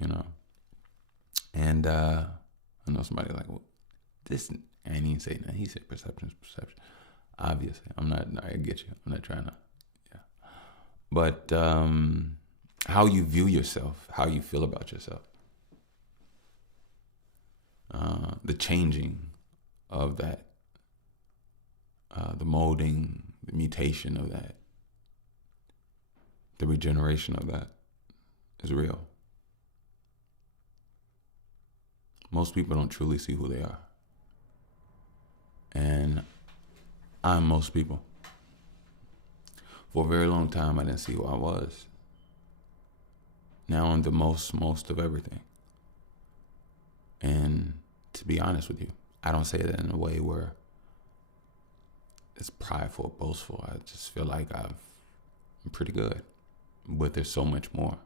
you know. And I know somebody like, well, this, I ain't even say that. He said perception is perception. Obviously, I'm not, I get you. I'm not trying to, yeah. But how you view yourself, how you feel about yourself, the changing of that, the molding, the mutation of that, the regeneration of that is real. Most people don't truly see who they are. And I'm most people. For a very long time, I didn't see who I was. Now I'm the most of everything. And to be honest with you, I don't say that in a way where it's prideful or boastful. I just feel like I'm pretty good. But there's so much more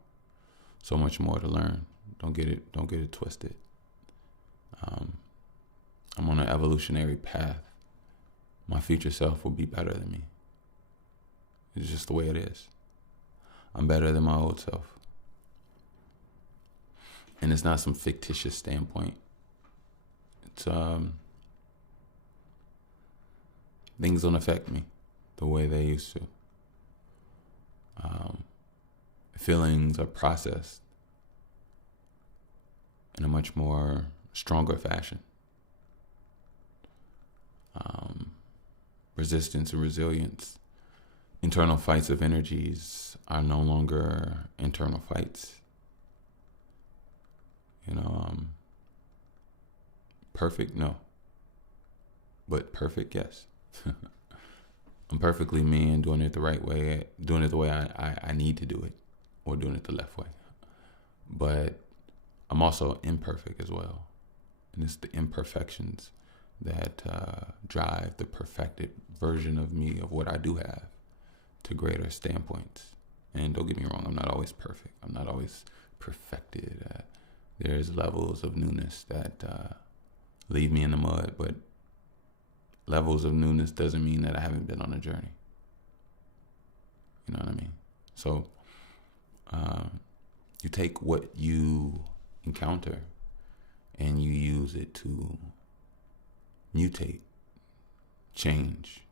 to learn. Don't get it twisted. I'm on an evolutionary path. My future self will be better than me. It's just the way it is. I'm better than my old self. And it's not some fictitious standpoint. It's things don't affect me the way they used to. Feelings are processed in a much more stronger fashion. Resistance and resilience, internal fights of energies are no longer internal fights. Perfect? No. But perfect? Yes. I'm perfectly me and doing it the right way, doing it the way I need to do it, or doing it the left way. But I'm also imperfect as well. And it's the imperfections that drive the perfected version of me, of what I do have, to greater standpoints. And don't get me wrong, I'm not always perfect. I'm not always perfected. There's levels of newness that leave me in the mud, but levels of newness doesn't mean that I haven't been on a journey. You know what I mean? So you take what you encounter and you use it to mutate, change,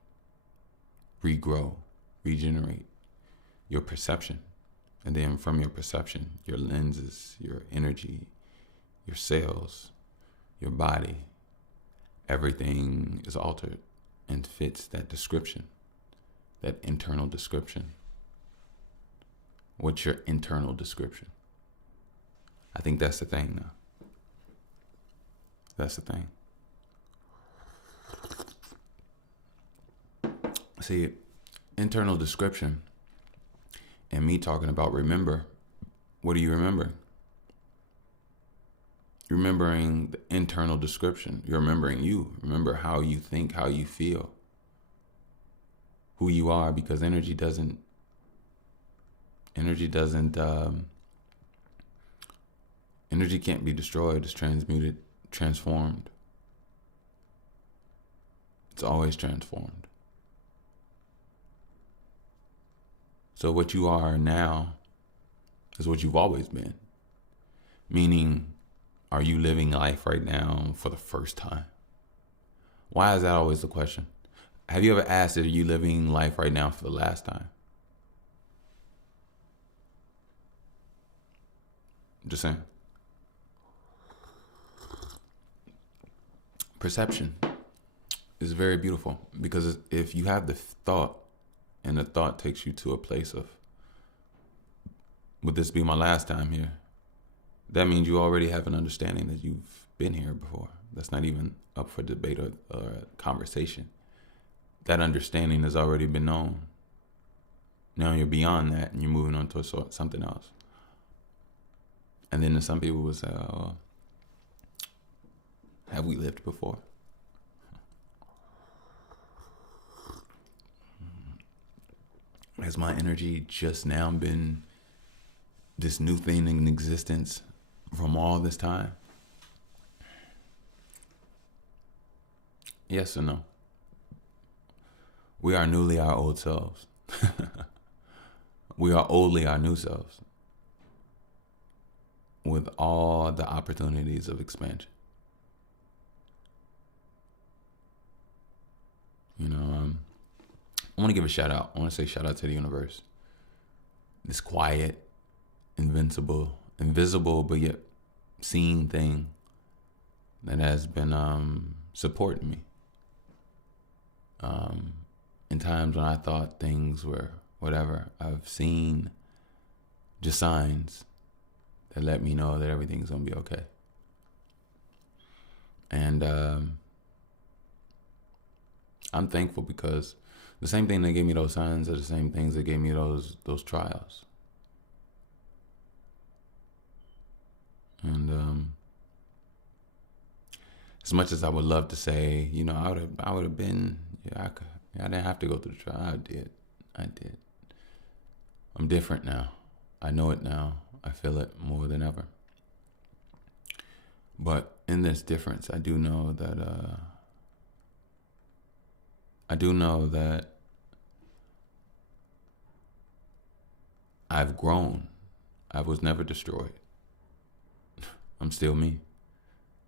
regrow, regenerate your perception. And then from your perception, your lenses, your energy, your cells, your body, everything is altered and fits that description, that internal description. What's your internal description? I think that's the thing now. That's the thing. See, internal description and me talking about remember, what are you remembering? You're remembering the internal description. You're remembering you. Remember how you think, how you feel, who you are, because energy can't be destroyed. It's transmuted, transformed. It's always transformed. So what you are now is what you've always been. Meaning, are you living life right now for the first time? Why is that always the question? Have you ever asked, are you living life right now for the last time? I'm just saying. Perception is very beautiful, because if you have the thought, and the thought takes you to a place of, would this be my last time here? That means you already have an understanding that you've been here before. That's not even up for debate or conversation. That understanding has already been known. Now you're beyond that and you're moving on to something else. And then some people will say, oh, have we lived before? Has my energy just now been this new thing in existence from all this time? Yes or no? We are newly our old selves. We are oldly our new selves. with all the opportunities of expansion. You know, I want to give a shout out. I want to say shout out to the universe. This quiet, invisible, but yet seen thing that has been supporting me. In times when I thought things were whatever, I've seen just signs that let me know that everything's gonna be okay. And I'm thankful because the same thing that gave me those signs are the same things that gave me those trials. And as much as I would love to say, you know, I would have been, I didn't have to go through the trial. I did. I'm different now. I know it now. I feel it more than ever. But in this difference, I do know that I've grown. I was never destroyed. I'm still me.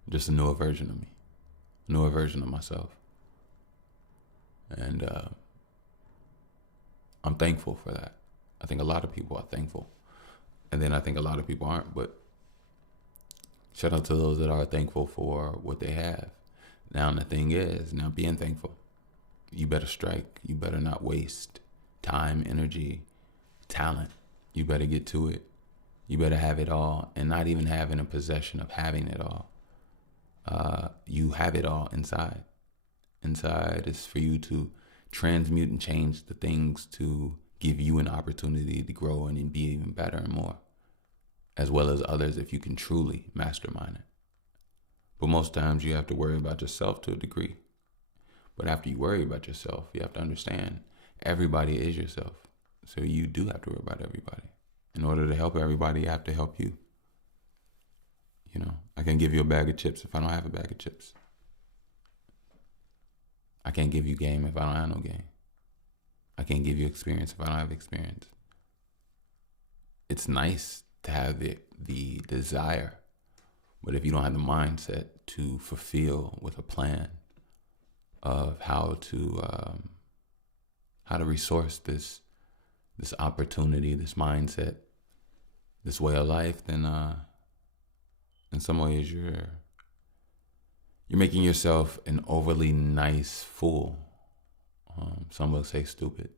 Just a newer version of me. A newer version of myself. And I'm thankful for that. I think a lot of people are thankful. And then I think a lot of people aren't, but shout out to those that are thankful for what they have. Now the thing is, now being thankful, you better strike. You better not waste time, energy, talent. You better get to it. You better have it all, and not even have in a possession of having it all. You have it all inside. Inside is for you to transmute and change the things to give you an opportunity to grow and be even better and more, as well as others if you can truly mastermind it. But most times you have to worry about yourself to a degree. But after you worry about yourself, you have to understand everybody is yourself. So you do have to worry about everybody. In order to help everybody, you have to help you. You know, I can't give you a bag of chips if I don't have a bag of chips. I can't give you game if I don't have no game. I can't give you experience if I don't have experience. It's nice to have the desire, but if you don't have the mindset to fulfill with a plan of how to resource this opportunity, this mindset, this way of life, then in some ways you're making yourself an overly nice fool. Some will say stupid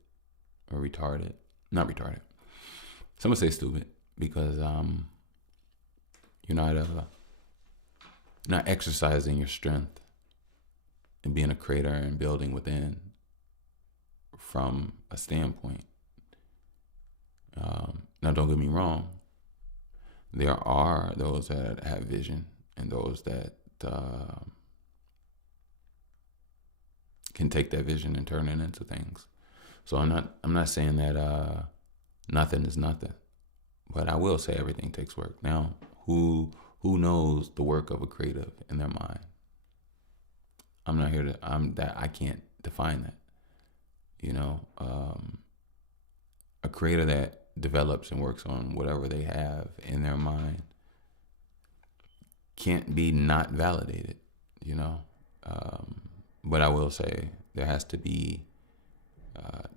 or retarded. Not retarded. Some will say stupid because you're not exercising your strength and being a creator and building within from a standpoint. Now, don't get me wrong. There are those that have vision and those that can take that vision and turn it into things. So I'm not saying that nothing is nothing, but I will say everything takes work. Now, who knows the work of a creative in their mind? I can't define that. You know, a creator that develops and works on whatever they have in their mind can't be not validated, you know. But I will say there has to be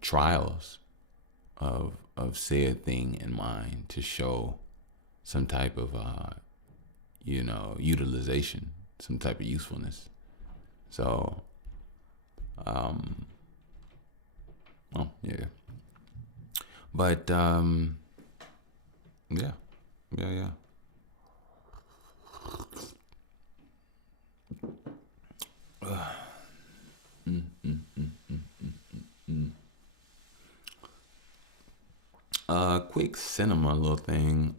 trials of said thing in mind to show some type of utilization, some type of usefulness. So yeah. But yeah. Quick cinema little thing.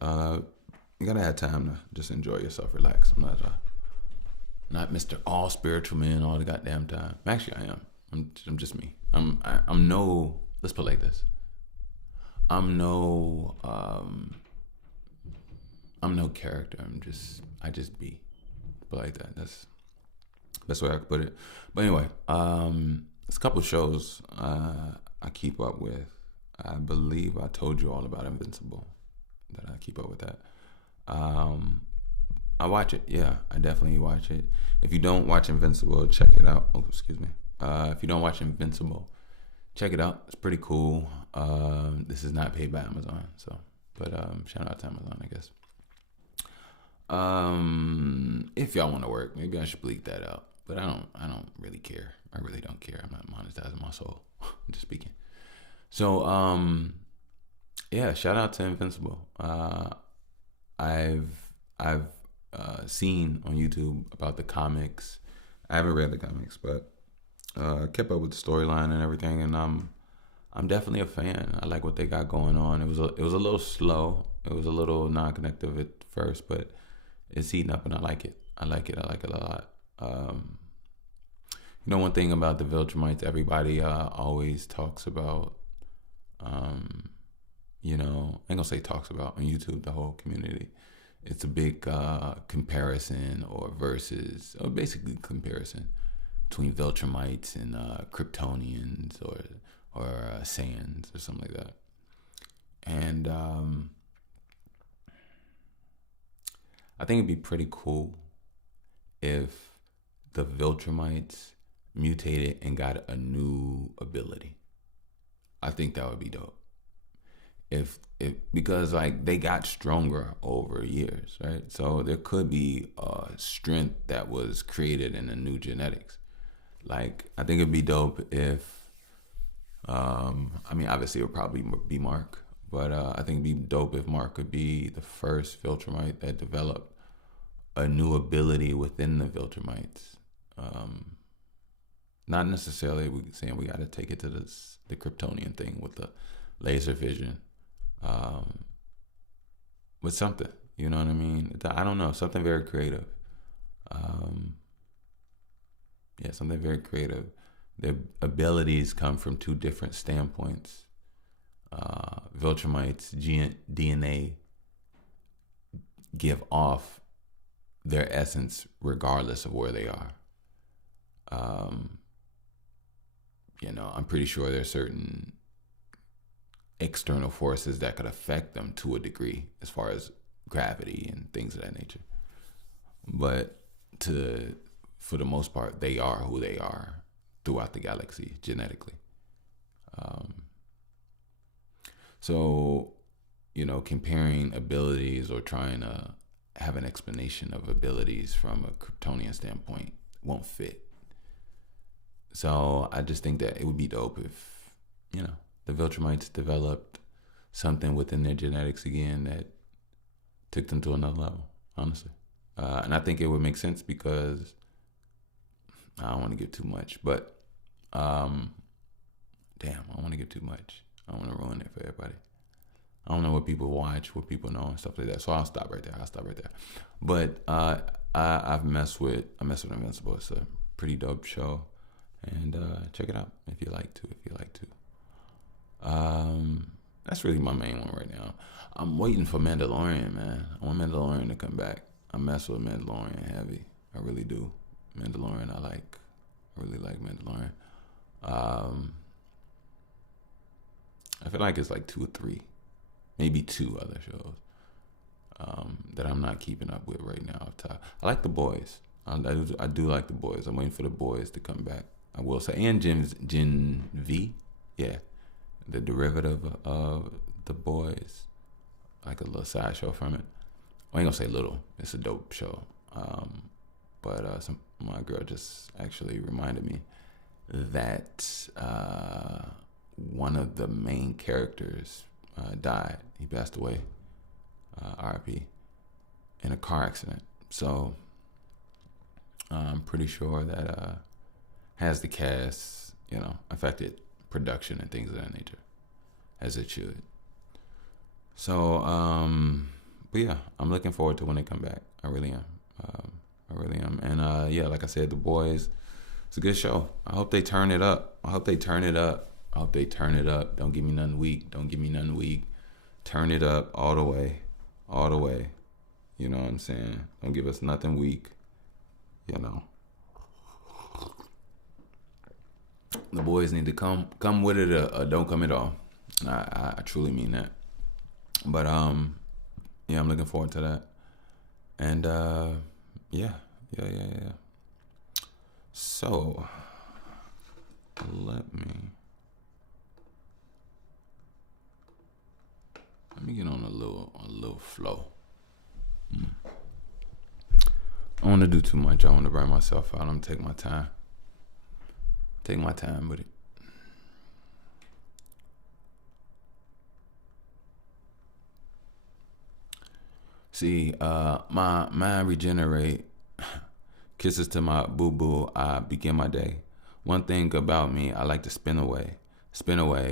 You gotta have time to just enjoy yourself, relax. I'm not Mr. All Spiritual Man all the goddamn time. Actually, I am. I'm just me. I'm no. Let's put it like this. I'm no character. I just be. But like that. That's the best way I could put it. But anyway, there's a couple of shows I keep up with. I believe I told you all about Invincible, that I keep up with that. Um, I watch it. Yeah, I definitely watch it. If you don't watch Invincible, check it out. Oh, excuse me. If you don't watch Invincible, check it out. It's pretty cool. This is not paid by Amazon, so but shout out to Amazon, I guess. If y'all want to work, maybe I should bleep that out. But I don't really care. I really don't care. I'm not monetizing my soul. I'm just speaking. So yeah, shout out to Invincible. I've seen on YouTube about the comics. I haven't read the comics, but kept up with the storyline and everything, and I'm definitely a fan. I like what they got going on. It was a little slow. It was a little non-connective at first, but it's heating up, and I like it. I like it a lot. One thing about the Viltrumites, everybody always talks about. I ain't gonna say talks about on YouTube. The whole community, it's a big comparison or versus, or basically comparison between Viltrumites and Kryptonians or Saiyans or something like that. And I think it'd be pretty cool if the Viltrumites mutated and got a new ability. I think that would be dope. If because like they got stronger over years, right? So there could be strength that was created in the new genetics. Like I think it'd be dope if obviously it would probably be Mark, but I think it'd be dope if Mark could be the first Viltrumite that developed a new ability within the Viltrumites. Not necessarily we saying we got to take it to the Kryptonian thing with the laser vision, with something, you know what I mean? I don't know, something very creative. Something very creative. Their abilities come from two different standpoints. Viltrumites' DNA give off their essence regardless of where they are. I'm pretty sure there's certain external forces that could affect them to a degree as far as gravity and things of that nature. But for the most part, they are who they are throughout the galaxy genetically. Comparing abilities or trying to have an explanation of abilities from a Kryptonian standpoint won't fit. So I just think that it would be dope if, the Viltrumites developed something within their genetics again that took them to another level, honestly. And I think it would make sense because I don't want to give too much, but I don't want to give too much. I don't want to ruin it for everybody. I don't know what people watch, what people know, and stuff like that. So I'll stop right there. But I mess with Invincible. It's a pretty dope show, and check it out if you like to. That's really my main one right now. I'm waiting for Mandalorian, man. I want Mandalorian to come back. I mess with Mandalorian heavy. I really do. Mandalorian, I really like Mandalorian. I feel like it's like 2 or 3, maybe 2 other shows that I'm not keeping up with right now. I like The Boys. I do like The Boys. I'm waiting for The Boys to come back, I will say. And Gen V, yeah, the derivative of The Boys, like a little side show from it. I ain't gonna say little. It's a dope show. But my girl just actually reminded me that one of the main characters died. He passed away, RIP, in a car accident. So I'm pretty sure that has the cast, affected production and things of that nature, as it should. So, but yeah, I'm looking forward to when they come back. I really am. And like I said, The Boys, it's a good show. I hope they turn it up. Don't give me nothing weak. Turn it up all the way. You know what I'm saying? Don't give us nothing weak. The Boys need to come with it or don't come at all. I truly mean that. But I'm looking forward to that. And yeah, yeah. So let me get on a little flow. I don't want to do too much. I want to burn myself out. I'm gonna take my time. Take my time with it. See, my mind regenerate. Kisses to my boo boo. I begin my day. One thing about me, I like to spin away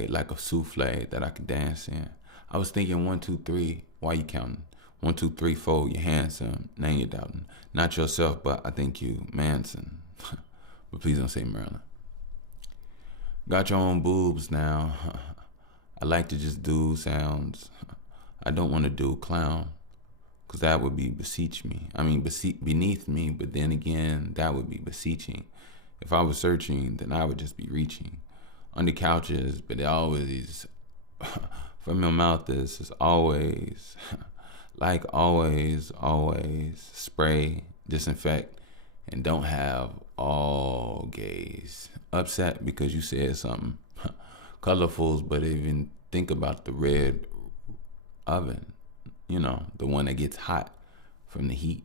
like a souffle that I can dance in. I was thinking 1, 2, 3. Why you counting? 1, 2, 3, 4. You're handsome. Now you're doubting. Not yourself, but I think you Manson. But please don't say Maryland. Got your own boobs now. I like to just do sounds. I don't want to do clown. Because that would be beseech me. I mean, beneath me, but then again, that would be beseeching. If I was searching, then I would just be reaching. Under couches, but it always, from your mouth, is always, like always, spray, disinfect, and don't have all gaze. Upset because you said something. Colorfuls, but even think about the red oven. You know, the one that gets hot from the heat.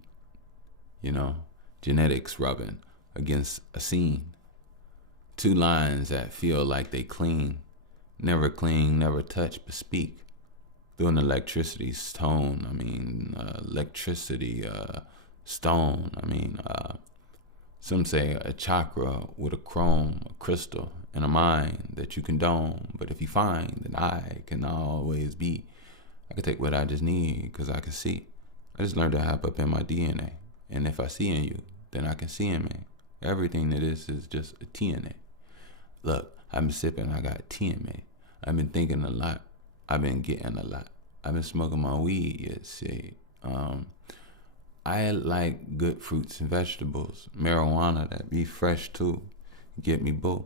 You know, genetics rubbing against a scene. 2 lines that feel like they clean. Never cling, never touch, but speak. Through an electricity's tone. I mean, electricity, stone. I mean, some say a chakra with a chrome, a crystal, and a mind that you condone. But if you find, then I can always be. I can take what I just need because I can see. I just learned to hop up in my DNA. And if I see in you, then I can see in me. Everything that is just a TNA. Look, I've been sipping, I got TNA. I've been thinking a lot. I've been getting a lot. I've been smoking my weed, you see. I like good fruits and vegetables. Marijuana that be fresh too. Get me boo.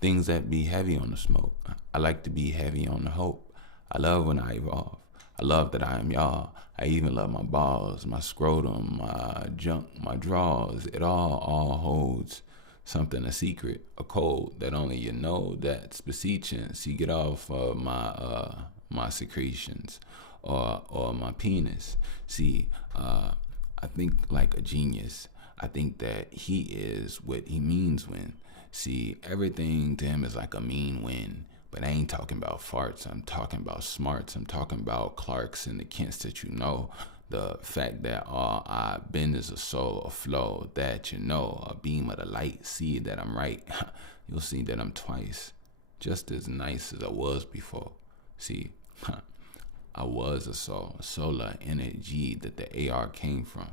Things that be heavy on the smoke. I like to be heavy on the hope. I love when I evolve. I love that I am y'all. I even love my balls, my scrotum, my junk, my drawers. It all holds something, a secret, a code that only you know that's beseeching. See, get off of my secretions or my penis. See, I think like a genius. I think that he is what he means when. See, everything to him is like a mean win. But I ain't talking about farts. I'm talking about smarts. I'm talking about Clarks and the Kents that you know. The fact that all I've been is a soul, a flow that you know, a beam of the light. See that I'm right. You'll see that I'm twice just as nice as I was before. See, I was a soul, a solar energy that the AR came from.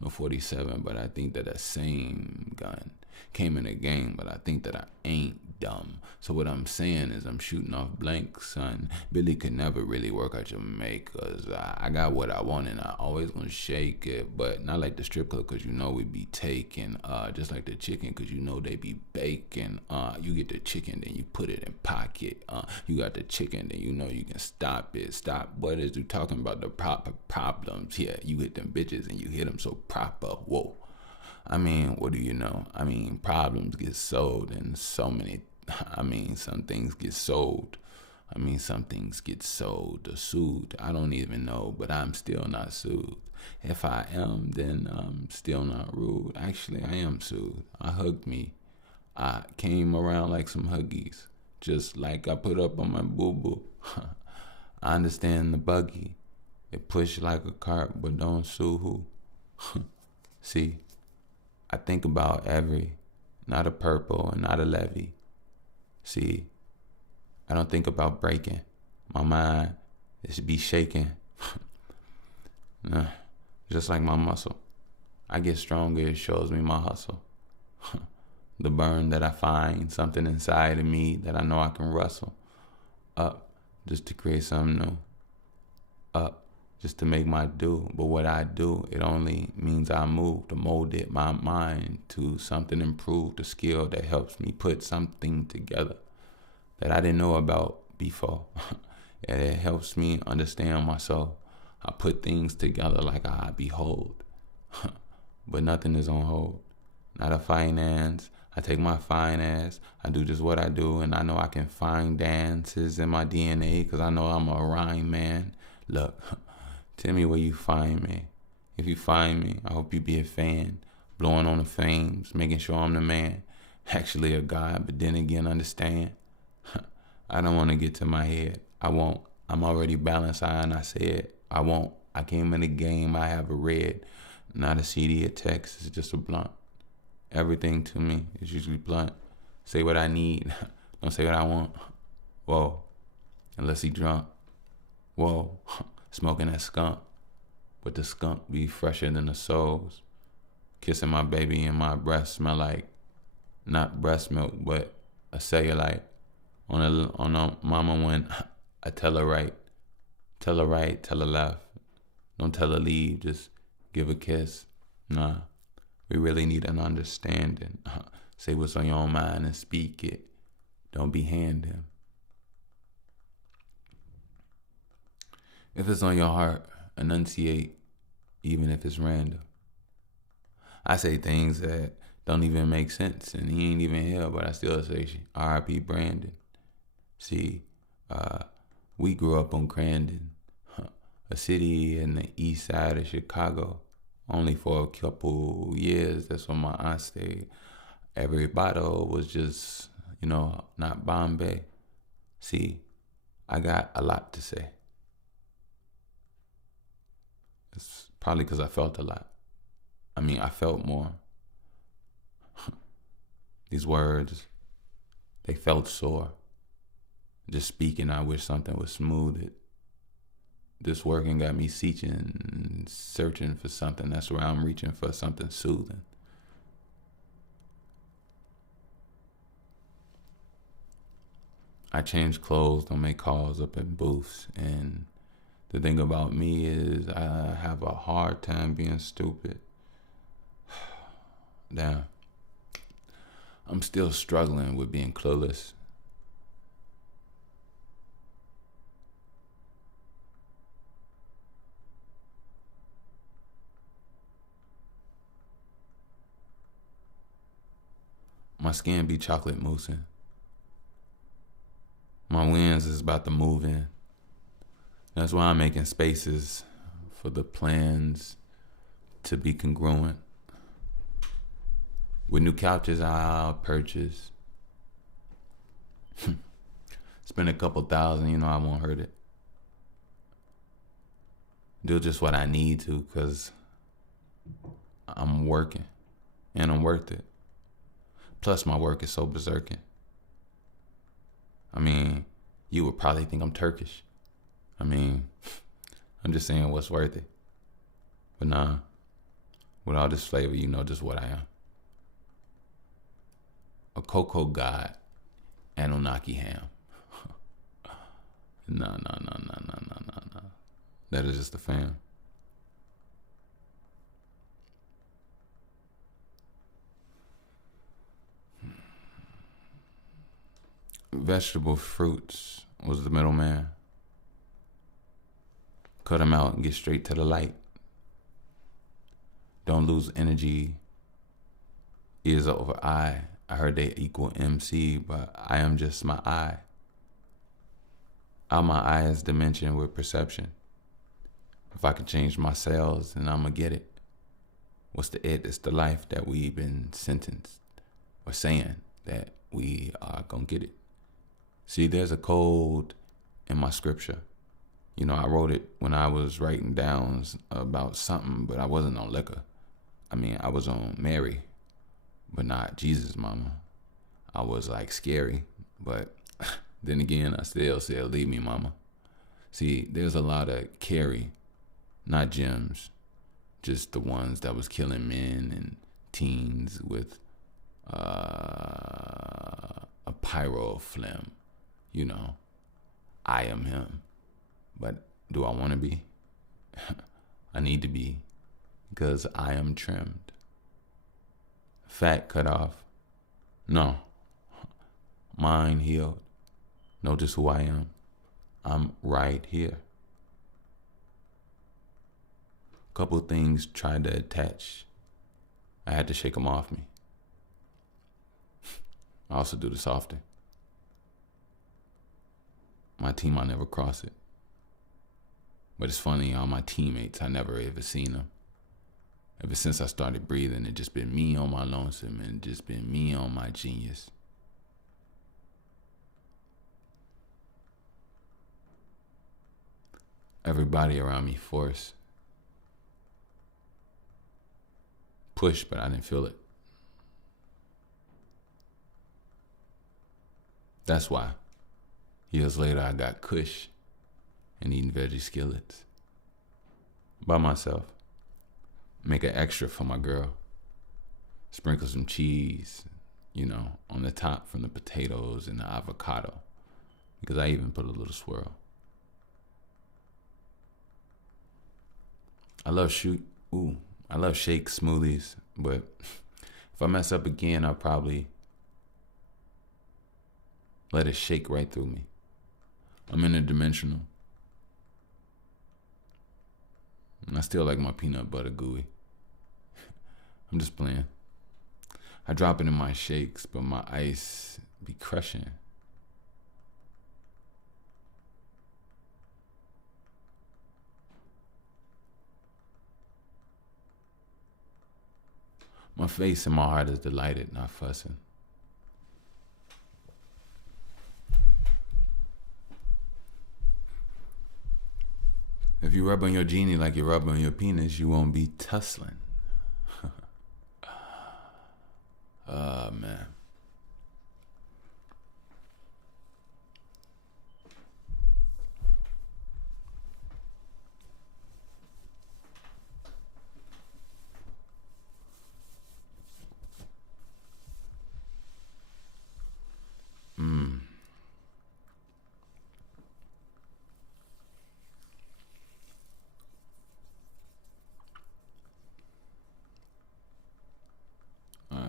No 47, but I think that same gun came in the game, but I think that I ain't dumb. So what I'm saying is I'm shooting off blank, son. Billy could never really work out Jamaica's. I got what I want and I always gonna shake it, but not like the strip club cause you know we be taking, just like the chicken cause you know they be baking. You get the chicken, then you put it in pocket. You got the chicken, then you know you can stop it. Stop. What is you talking about the proper problems? Yeah, you hit them bitches and you hit them so proper. Whoa. I mean, what do you know? I mean, problems get sold and so many, some things get sold. Some things get sold or sued. I don't even know, but I'm still not sued. If I am, then I'm still not rude. Actually, I am sued. I hugged me. I came around like some huggies, just like I put up on my boo-boo. I understand the buggy. It push like a cart, but don't sue who. See, I think about every, not a purple and not a levy. See, I don't think about breaking. My mind is be shaking. Nah, just like my muscle. I get stronger, it shows me my hustle. The burn that I find, something inside of me that I know I can rustle. Up, just to create something new. Up, just to make my do. But what I do, it only means I move to mold it, my mind, to something improved, a skill that helps me put something together that I didn't know about before. And it helps me understand myself. I put things together like I behold. But nothing is on hold. Not a finance. I take my fine ass. I do just what I do, and I know I can find dances in my DNA because I know I'm a rhyme man. Look, tell me where you find me. If you find me, I hope you be a fan. Blowing on the flames, making sure I'm the man. Actually a god, but then again, understand. I don't want to get to my head. I won't. I'm already balanced, and I said I won't. I came in the game, I have a red. Not a CD or text, it's just a blunt. Everything to me is usually blunt. Say what I need, don't say what I want. Whoa, unless he drunk. Whoa, smoking that skunk. But the skunk be fresher than the souls. Kissing my baby and my breath smell like, not breast milk, but a cellulite. On a mama when I tell her right, tell her left. Don't tell her leave, just give a kiss. Nah, we really need an understanding. Say what's on your mind and speak it. Don't be handing. If it's on your heart, enunciate, even if it's random. I say things that don't even make sense, and he ain't even here, but I still say R.I.P. Brandon. See, we grew up on Crandon, a city in the east side of Chicago. Only for a couple years, that's when my aunt stayed. Every bottle was just, not Bombay. See, I got a lot to say. It's probably because I felt a lot. I felt more. These words, they felt sore. Just speaking, I wish something would smooth it. This working got me searching for something. That's where I'm reaching for something soothing. I change clothes, don't make calls up in booths. And the thing about me is I have a hard time being stupid. Damn. I'm still struggling with being clueless. My skin be chocolate moussing. My winds is about to move in. That's why I'm making spaces for the plans to be congruent. With new couches I'll purchase. Spend a couple $1,000, I won't hurt it. Do just what I need to, because I'm working and I'm worth it. Plus my work is so berserking. You would probably think I'm Turkish. I'm just saying what's worth it. But nah, with all this flavor, just what I am. A cocoa god, Anunnaki ham. No. That is just a fam. Vegetable fruits was the middleman. Cut them out and get straight to the light. Don't lose energy. Ears over eye. I heard they equal MC, but I am just my eye. Out my eye is dimension with perception. If I can change my cells, then I'ma get it. What's the it? It's the life that we've been sentenced or saying that we are gonna get it. See, there's a code in my scripture. I wrote it when I was writing down about something, but I wasn't on liquor. I was on Mary, but not Jesus, mama. I was like scary, but then again, I still said, leave me, mama. See, there's a lot of Carrie, not gems, just the ones that was killing men and teens with a pyro phlegm. I am him. But do I want to be? I need to be, because I am trimmed. Fat cut off. No. Mind healed. Notice who I am. I'm right here. A couple of things tried to attach. I had to shake them off me. I also do this often. My team, I never cross it. But it's funny, all my teammates, I never ever seen them. Ever since I started breathing, it just been me on my lonesome and just been me on my genius. Everybody around me forced. Pushed, but I didn't feel it. That's why. Years later, I got kush and eating veggie skillets. By myself. Make an extra for my girl. Sprinkle some cheese, on the top from the potatoes and the avocado. Because I even put a little swirl. I love shake smoothies, but if I mess up again, I'll probably let it shake right through me. I'm interdimensional. And I still like my peanut butter gooey. I'm just playing. I drop it in my shakes, but my ice be crushing. My face and my heart is delighted, not fussing. If you rub on your genie like you rub on your penis, you won't be tussling. Oh, man. All right.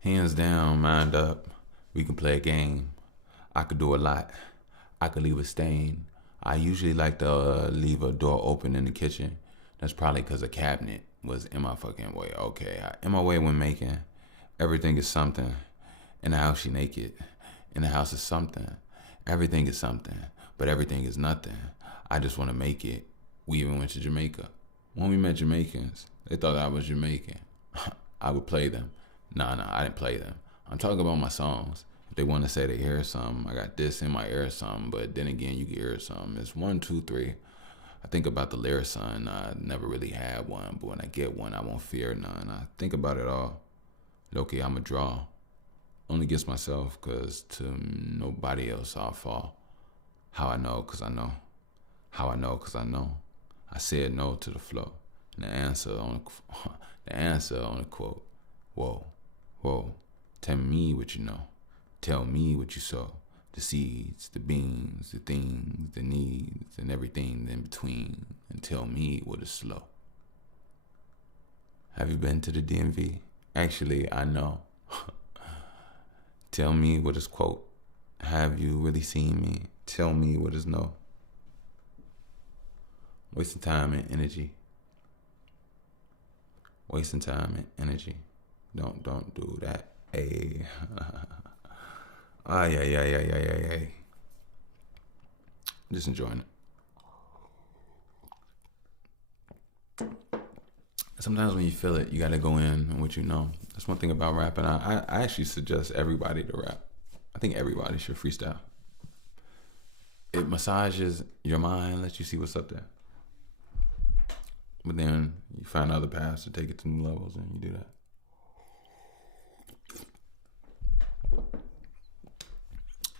Hands down, mind up. We can play a game. I could do a lot. I could leave a stain. I usually like to leave a door open in the kitchen. That's probably because a cabinet was in my fucking way. Okay, in my way when making. Everything is something. In the house, you naked. In the house is something. Everything is something. But everything is nothing. I just want to make it. We even went to Jamaica. When we met Jamaicans, they thought I was Jamaican. I would play them. Nah, I didn't play them. I'm talking about my songs. If they want to say they hear something, I got this in my ear something, but then again, you can hear something. It's 1, 2, 3. I think about the Lyrisun. I never really had one, but when I get one, I won't fear none. I think about it all. Loki, I'm a draw. Only against myself, because to nobody else I'll fall. How I know, because I know. How I know, because I know. I said no to the flow. And the answer on the quote. Whoa. Tell me what you know. Tell me what you sow. The seeds, the beans, the things, the needs, and everything in between. And tell me what is slow. Have you been to the DMV? Actually, I know. Tell me what is quote. Have you really seen me? Tell me what is no. Wasting time and energy. Wasting time and energy. Don't do that. Hey. Ay. Just enjoying it. Sometimes when you feel it, you gotta go in and what you know. That's one thing about rapping. I actually suggest everybody to rap. I think everybody should freestyle. It massages your mind, lets you see what's up there. But then you find other paths to take it to new levels, and you do that.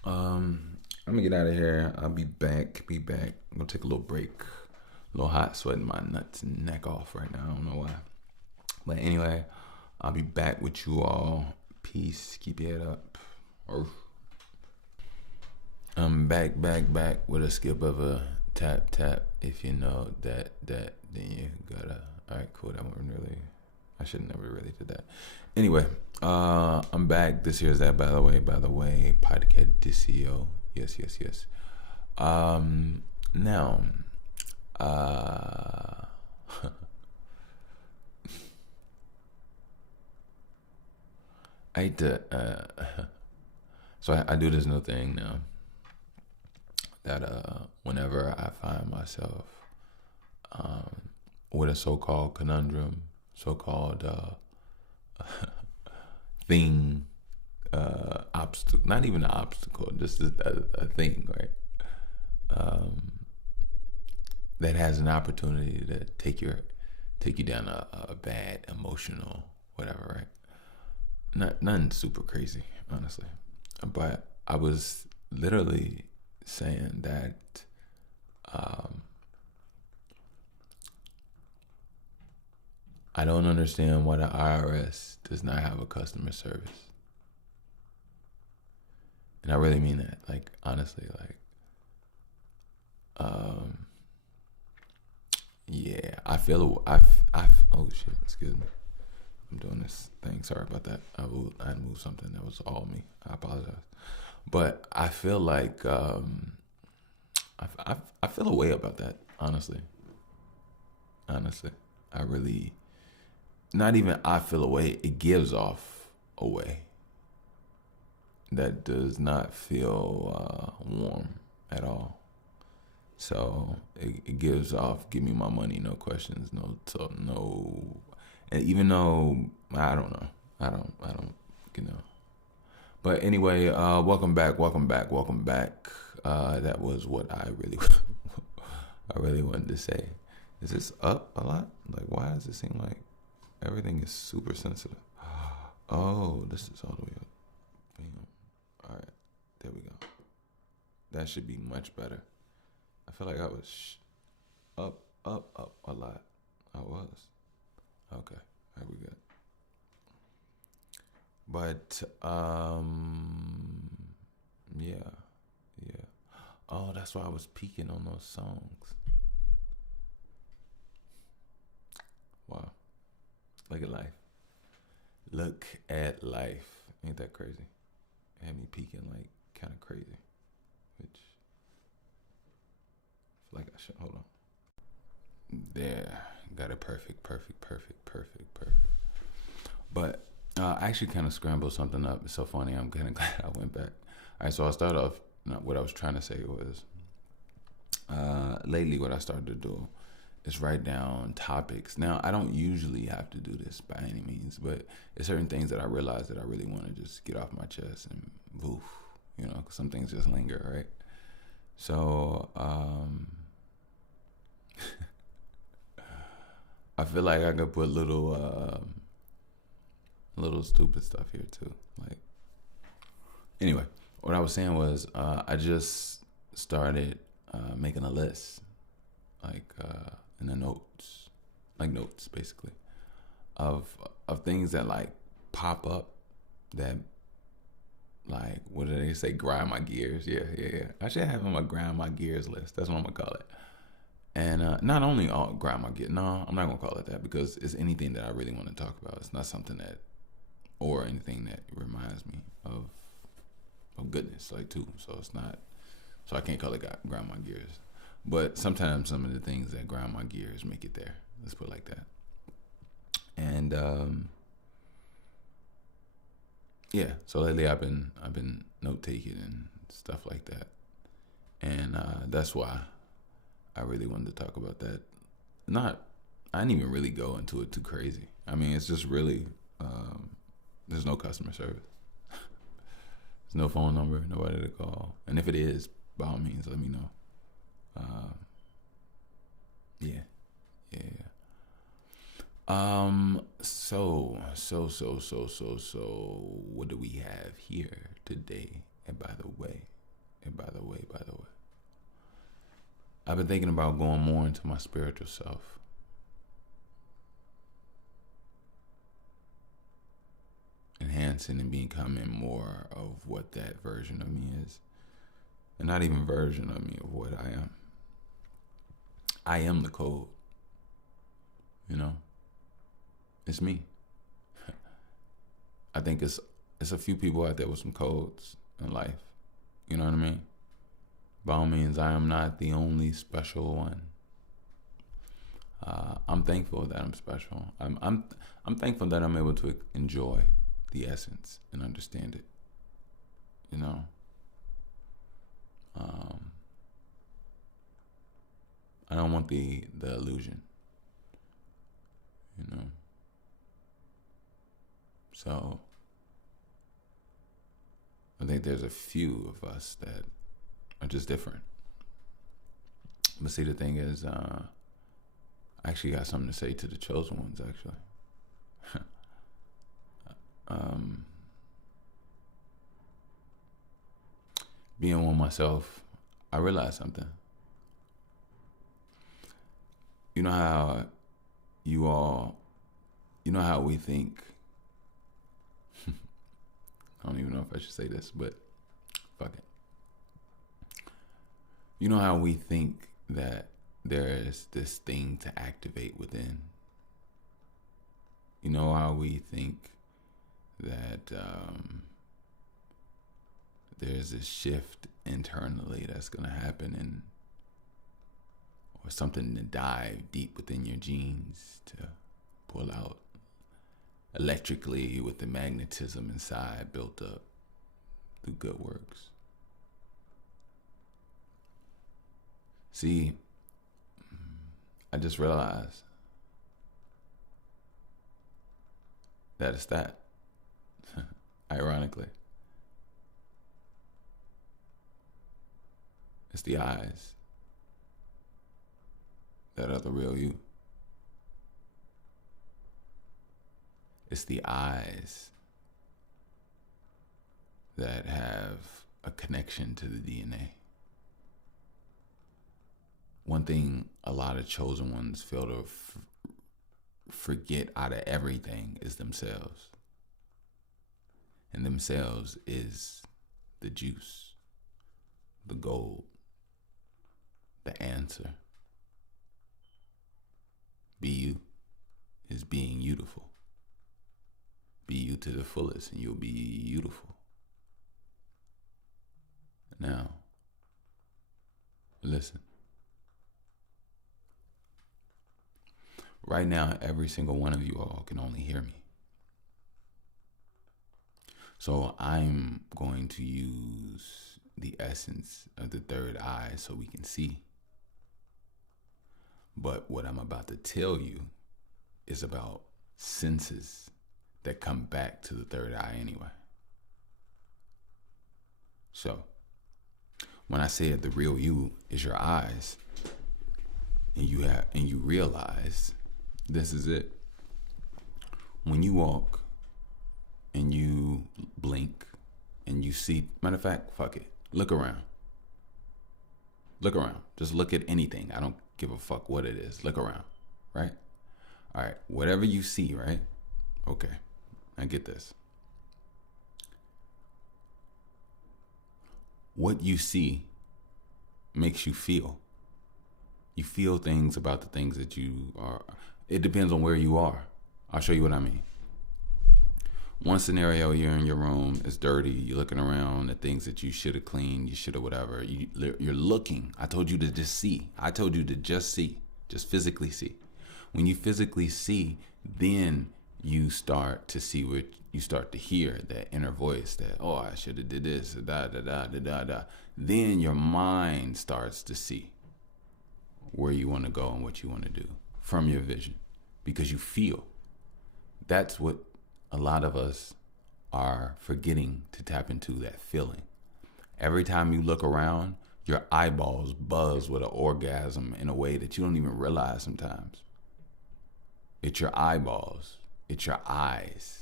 I'm gonna get out of here. I'll be back. I'm gonna take a little break. A little hot, sweating my nuts and neck off right now. I don't know why. But anyway, I'll be back with you all. Peace. Keep your head up. I'm back with a skip of a tap. If you know that, then you gotta. All right, cool. That one really. I should never really did that. Anyway, I'm back. This here's that. By the way, podcast DCO. Yes, yes, yes. Now, uh, I hate to. So I do this new thing now that whenever I find myself with a so-called conundrum, so-called thing, obstacle, not even an obstacle, just a thing, right? That has an opportunity to take you down a bad emotional whatever, right? Nothing super crazy, honestly, but I was literally saying that I don't understand why the IRS does not have a customer service. And I really mean that. Like, honestly, like, yeah, I feel, oh shit, excuse me. I'm doing this thing. Sorry about that. I moved something that was all me. I apologize. But I feel like, I feel a way about that, honestly. Honestly. I really, not even I feel a way, it gives off a way that does not feel warm at all. So it gives off, give me my money, no questions, no. And even though I don't know, I don't, you know. But anyway, welcome back. That was what I really, I really wanted to say. Is this up a lot? Like, why does it seem like everything is super sensitive? Oh, this is all the way up. Bam. All right, there we go. That should be much better. I feel like I was up a lot. I was. Okay, all right, we good. But yeah. Oh, that's why I was peeking on those songs. Wow, look at life. Look at life. Ain't that crazy? It had me peeking like kind of crazy, which like I should hold on. There, got it perfect. But I actually kind of scrambled something up. It's so funny. I'm kind of glad I went back. All right, so I'll start off. What I was trying to say was, lately what I started to do is write down topics. Now, I don't usually have to do this by any means, but it's certain things that I realize that I really want to just get off my chest and woof, you know, 'cause some things just linger, right? So, I feel like I could put little stupid stuff here too. Like, anyway, what I was saying was, I just started making a list, like in the notes, basically, of things that like pop up that, like, what do they say, grind my gears. Yeah. I should have them a grind my gears list. That's what I'm gonna call it. And not only all grind my gears. No, I'm not gonna call it that, because it's anything that I really want to talk about. It's not something that, or anything that reminds me of goodness, like, too. So it's not. So I can't call it grind my gears. But sometimes some of the things that grind my gears make it there. Let's put it like that. And yeah, so lately I've been note taking and stuff like that, and that's why I really wanted to talk about that. I didn't even really go into it too crazy. I mean, it's just really there's no customer service, there's no phone number, nobody to call, and if it is, by all means, let me know. Yeah. So, what do we have here today? And by the way, I've been thinking about going more into my spiritual self. Enhancing and becoming more of what that version of me is. And not even version of me, of what I am. I am the code. You know? It's me. I think it's a few people out there with some codes in life. You know what I mean? By all means, I am not the only special one. I'm thankful that I'm special. I'm thankful that I'm able to enjoy the essence and understand it. You know, I don't want the illusion. You know, so I think there's a few of us that are just different. But see, the thing is, I actually got something to say to the chosen ones, actually. Being one myself, I realized something. You know how you know how we think. I don't even know if I should say this, but fuck it. You know how we think that there is this thing to activate within? You know how we think that there's this shift internally that's going to happen, or something to dive deep within your genes to pull out electrically with the magnetism inside built up through good works. See, I just realized that it's that. Ironically, it's the eyes that are the real you. It's the eyes that have a connection to the DNA. One thing a lot of chosen ones fail to forget out of everything is themselves. And themselves is the juice, the gold, the answer. Be you is being beautiful. Be you to the fullest and you'll be beautiful. Now, listen. Right now, every single one of you all can only hear me. So I'm going to use the essence of the third eye so we can see. But what I'm about to tell you is about senses that come back to the third eye anyway. So, when I said the real you is your eyes, and you realize this is it. When you walk and you blink and you see, matter of fact, fuck it, look around. Look around. Just look at anything. I don't give a fuck what it is. Look around, right? All right, whatever you see, right? Okay, I get this. What you see makes you feel. You feel things about the things that you are. It depends on where you are. I'll show you what I mean. One scenario, you're in your room, it's dirty, you're looking around at things that you should have cleaned, you should have whatever. You're looking. I told you to just see. I told you to just see, just physically see. When you physically see, then you start to see what you start to hear, that inner voice that, oh, I should have did this, da, da, da, da, da, da. Then your mind starts to see where you want to go and what you want to do from your vision, because you feel. That's what a lot of us are forgetting to tap into, that feeling. Every time you look around, your eyeballs buzz with an orgasm in a way that you don't even realize sometimes. It's your eyeballs. It's your eyes.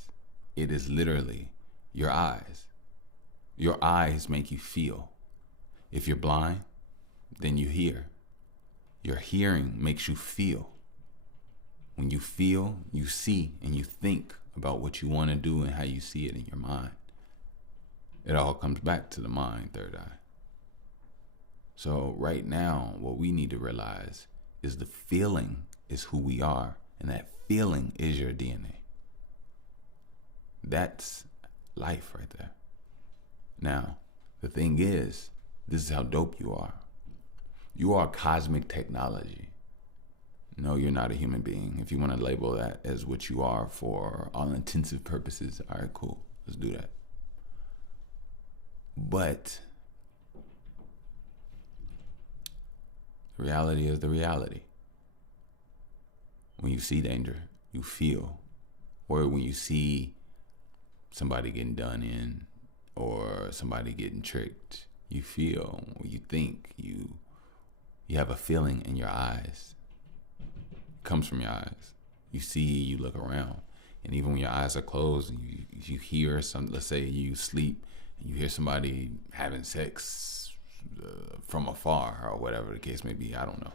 It is literally your eyes. Your eyes make you feel. If you're blind, then you hear. Your hearing makes you feel. When you feel, you see, and you think about what you want to do and how you see it in your mind. It all comes back to the mind, third eye. So right now, what we need to realize is the feeling is who we are, and that feeling is your DNA. That's life right there. Now, the thing is, this is how dope you are. You are cosmic technology. No, you're not a human being. If you want to label that as what you are for all intensive purposes, all right, cool. Let's do that. But the reality is the reality. When you see danger, you feel. Or when you see somebody getting done in or somebody getting tricked, you feel, or you think, you have a feeling in your eyes. It comes from your eyes. You see, you look around. And even when your eyes are closed and you hear some, let's say you sleep and you hear somebody having sex from afar or whatever the case may be, I don't know.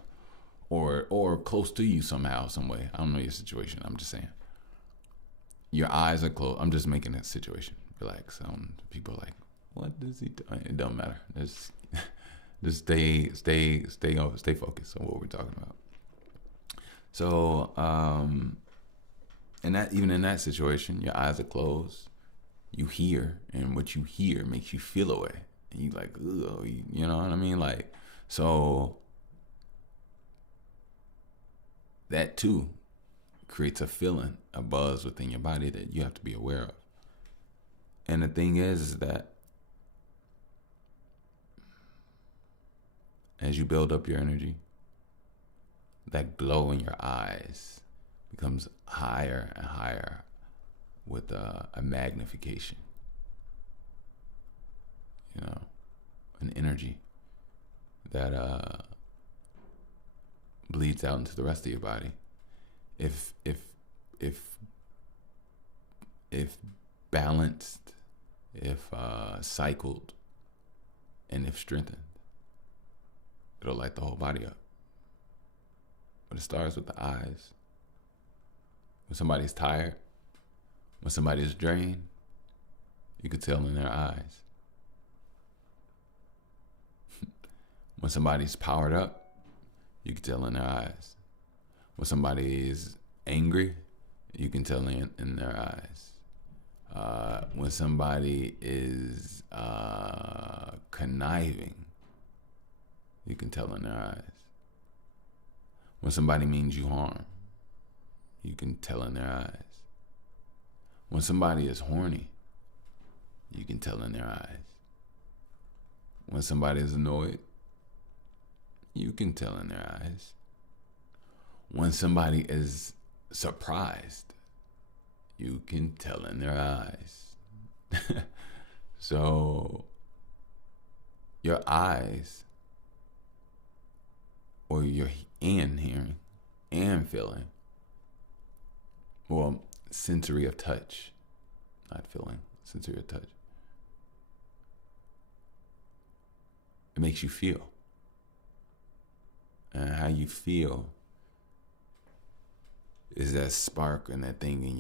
Or close to you somehow, some way. I don't know your situation. I'm just saying. Your eyes are closed. I'm just making a situation. Relax. People are like, what does he do? It don't matter. Just stay focused on what we're talking about. So, and that even in that situation, your eyes are closed. You hear, and what you hear makes you feel away, and you like, ugh, you know what I mean? Like, so that too creates a feeling, a buzz within your body that you have to be aware of. And the thing is that as you build up your energy, that glow in your eyes becomes higher and higher with a magnification. You know, an energy that bleeds out into the rest of your body. If balanced, if cycled, and if strengthened, it'll light the whole body up. But it starts with the eyes. When somebody's tired, when somebody's drained, you can tell in their eyes. When somebody's powered up, you can tell in their eyes. When somebody is angry, you can tell in their eyes. When somebody is conniving, you can tell in their eyes. When somebody means you harm, you can tell in their eyes. When somebody is horny, you can tell in their eyes. When somebody is annoyed, you can tell in their eyes. When somebody is surprised, you can tell in their eyes. So your eyes, or your hearing and feeling, well, sensory of touch, not feeling, sensory of touch, it makes you feel. And how you feel is that spark and that thing in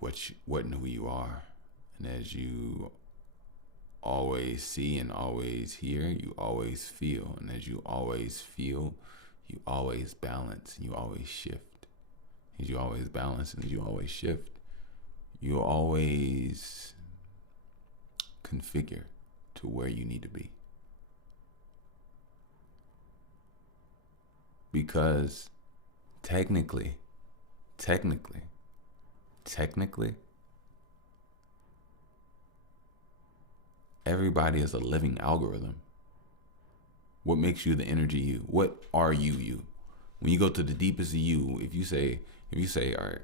what and who you are. And as you always see and always hear, you always feel. And as you always feel, you always balance and you always shift. As you always balance and as you always shift, you always configure to where you need to be. Because technically, everybody is a living algorithm. What makes you the energy you? What are you? When you go to the deepest of you, if you say, all right,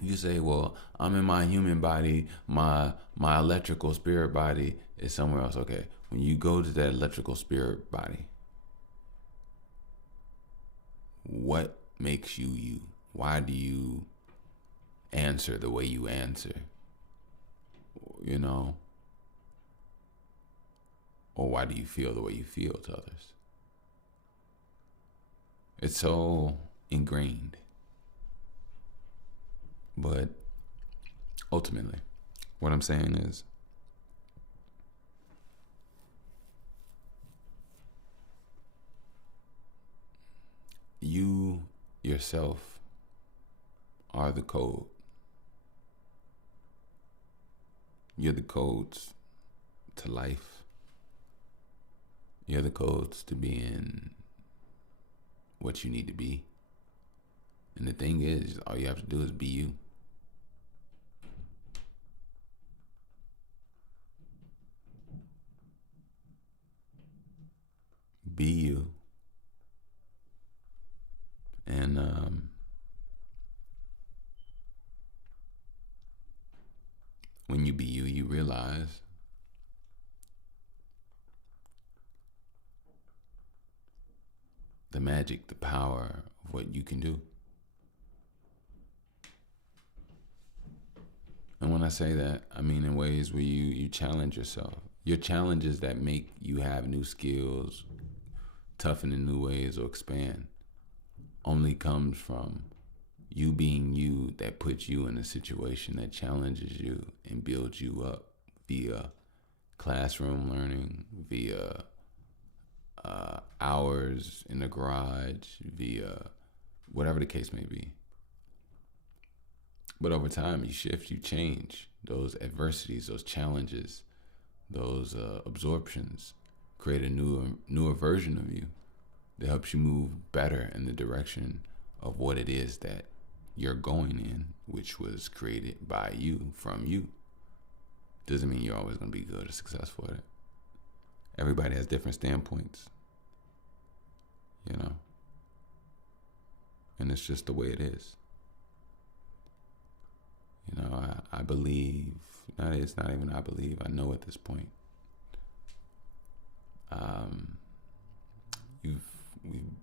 if you say, well, I'm in my human body, my electrical spirit body is somewhere else. Okay, when you go to that electrical spirit body, what makes you you? Why do you answer the way you answer? You know? Or why do you feel the way you feel to others? It's so ingrained. But ultimately, what I'm saying is, you yourself are the code. You're the codes to life. You're the codes to being what you need to be. And the thing is, all you have to do is be you. Be you. And when you be you, you realize the magic, the power of what you can do. And when I say that, I mean in ways where you challenge yourself. Your challenges that make you have new skills, toughen in new ways, or expand only comes from you being you, that puts you in a situation that challenges you and builds you up via classroom learning, via hours in the garage, via whatever the case may be. But over time, you shift, you change. Those adversities, those challenges, those absorptions create a newer version of you that helps you move better in the direction of what it is that you're going in, which was created by you, from you. Doesn't mean you're always going to be good or successful at it. Everybody has different standpoints, you know, and it's just the way it is. You know, I believe, it's not even I believe, I know at this point.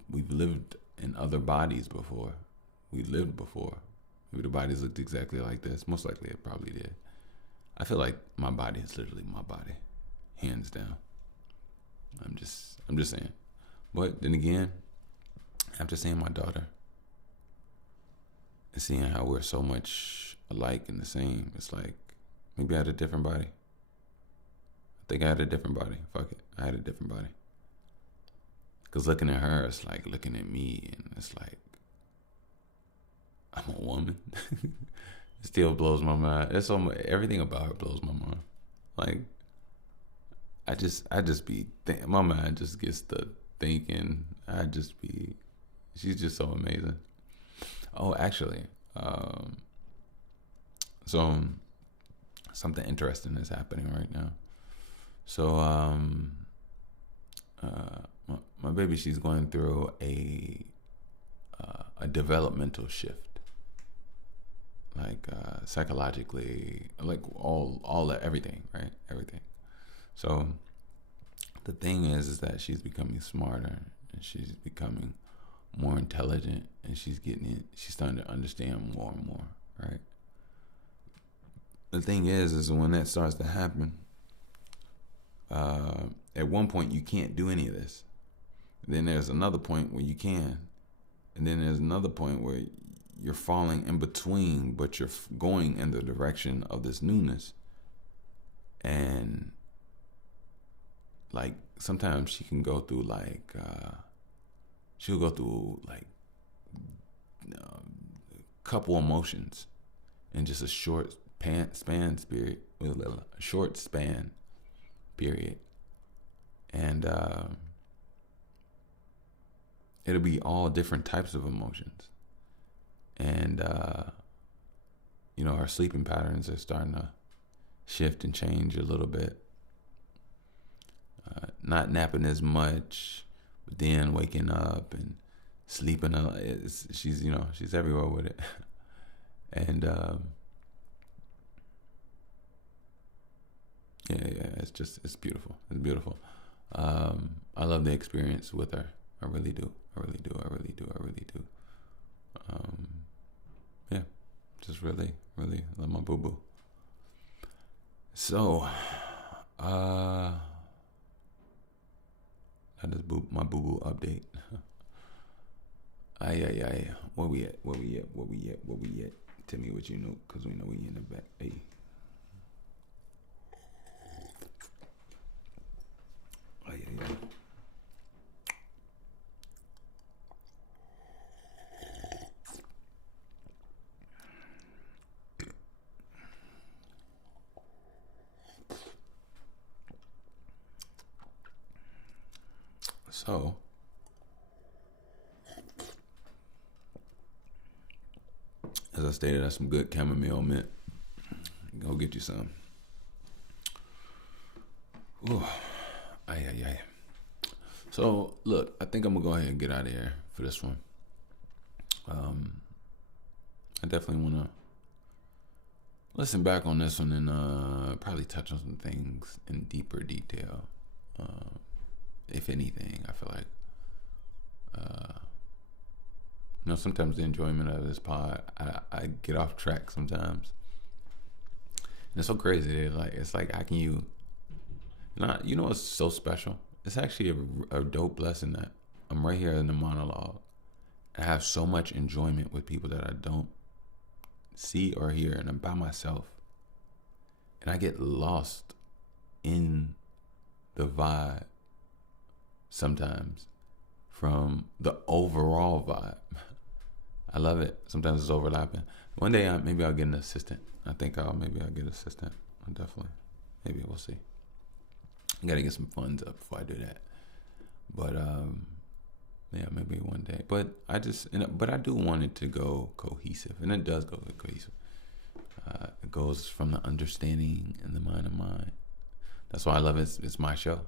We've lived in other bodies before. We lived before. Maybe the bodies looked exactly like this. Most likely it probably did. I feel like my body is literally my body, hands down. I'm just saying. But then again, after seeing my daughter and seeing how we're so much alike and the same, it's like maybe I had a different body. I think I had a different body. Fuck it, I had a different body. Because looking at her, it's like looking at me, and it's like, I'm a woman. It still blows my mind. It's so much, everything about her blows my mind. Like, I just be, my mind just gets to thinking. She's just so amazing. Oh, actually, so something interesting is happening right now. So, my baby, she's going through a developmental shift, like psychologically, like everything, right? Everything. So the thing is that she's becoming smarter and she's becoming more intelligent, and she's starting to understand more and more, right? The thing is when that starts to happen, at one point you can't do any of this. Then there's another point where you can. And then there's another point where you're falling in between, but you're going in the direction of this newness. And like sometimes she can go through she'll go through a couple emotions in just a short span period. And it'll be all different types of emotions. And, her sleeping patterns are starting to shift and change a little bit. Not napping as much, but then waking up and sleeping. She's everywhere with it. And, it's beautiful. It's beautiful. I love the experience with her. I really do. Yeah, just really, really love my boo-boo. So, that is my boo-boo update. Aye. Where we at? Tell me what you know, because we know we in the back. Hey. Aye. So, as I stated, that's some good chamomile mint. Go get you some. Ooh. Ay, ay, ay. So, look, I think I'm going to go ahead and get out of here for this one. I definitely want to listen back on this one and probably touch on some things in deeper detail. If anything, I feel like, sometimes the enjoyment of this pod, I get off track sometimes. And it's so crazy. It's like, how can you, not, what's so special? It's actually a dope blessing that I'm right here in the monologue. I have so much enjoyment with people that I don't see or hear, and I'm by myself. And I get lost in the vibe sometimes from the overall vibe. I love it. Sometimes it's overlapping. One day, maybe I'll get an assistant. I think maybe I'll get an assistant. Definitely. Maybe we'll see. I gotta get some funds up before I do that. But yeah, maybe one day. But I do want it to go cohesive, and it does go cohesive. It goes from the understanding in the mind of mind. That's why I love it. It's my show.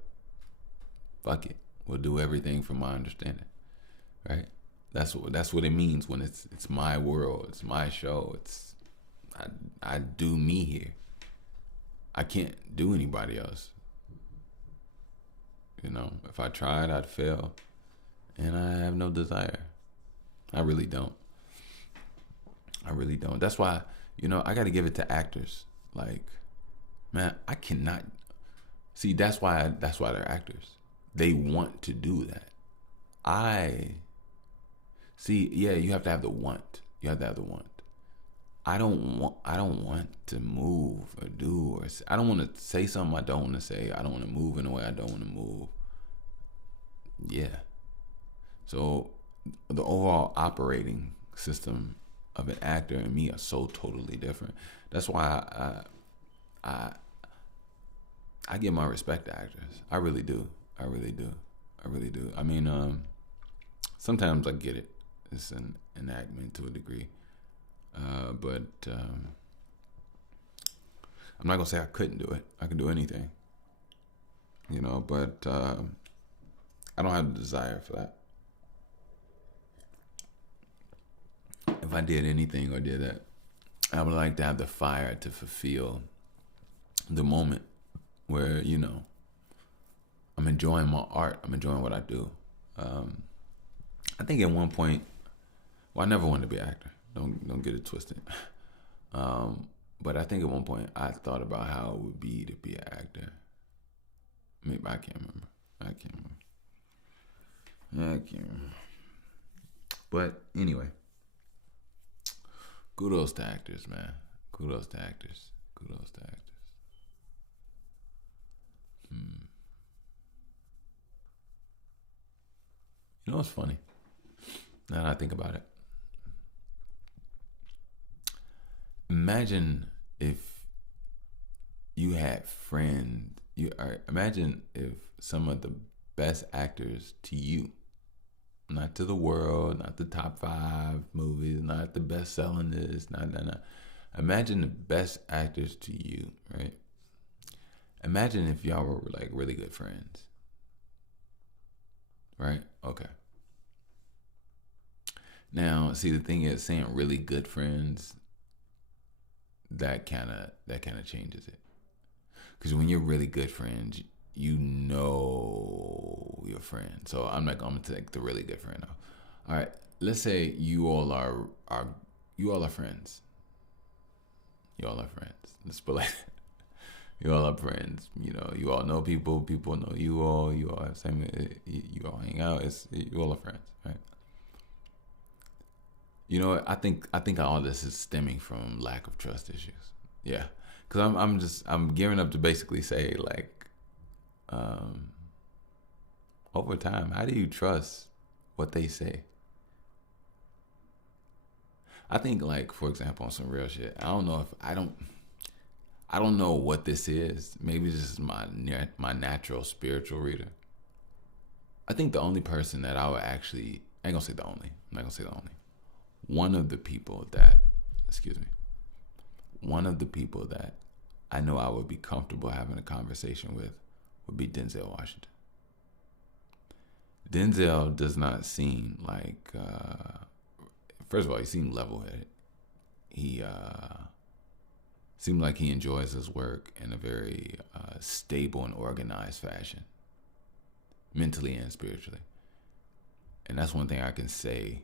Fuck it. We'll do everything from my understanding, right? That's what it means when it's my world. It's my show. I do me here. I can't do anybody else. If I tried, I'd fail. And I have no desire. I really don't. That's why, I got to give it to actors. Like, man, I cannot. See, that's why they're actors. They want to do that. You have to have the want. I don't want to move or do, or I don't want to say something I don't want to say. I don't want to move in a way I don't want to move. Yeah. So the overall operating system of an actor and me are so totally different. That's why I give my respect to actors. I really do. I mean, sometimes I get it. It's an enactment to a degree. But I'm not gonna say I couldn't do it. I can do anything. But I don't have the desire for that. If I did anything or did that, I would like to have the fire to fulfill the moment where, I'm enjoying my art. I'm enjoying what I do. I think at one point, I never wanted to be an actor. Don't get it twisted. But I think at one point I thought about how it would be to be an actor. Maybe I can't remember. But anyway, kudos to actors, man. Kudos to actors. You know what's funny? Now that I think about it. Imagine if you had friends. Imagine if some of the best actors to you, not to the world, not the top 5 movies, not the best selling this, not. Imagine the best actors to you, right? Imagine if y'all were like really good friends, right? Okay. Now, see, the thing is, saying really good friends, that kind of changes it. Because when you're really good friends, you know your friend. So I'm gonna take the really good friend off. All right, let's say you all are friends. You all are friends. Let's put like you all are friends. You all know people. People know you all. You all have same. You all hang out. You all are friends, right? I think all this is stemming from lack of trust issues. Yeah, because I'm gearing up to basically say like, over time, how do you trust what they say? I think like, for example, on some real shit. I don't know what this is. Maybe this is my natural spiritual reader. I think the only person that I would actually, I ain't gonna say the only, I'm not gonna say the only. One of the people that, excuse me, one of the people that I know I would be comfortable having a conversation with would be Denzel Washington. Denzel does not seem like, first of all, he seemed level headed. He seemed like he enjoys his work in a very stable and organized fashion, mentally and spiritually. And that's one thing I can say.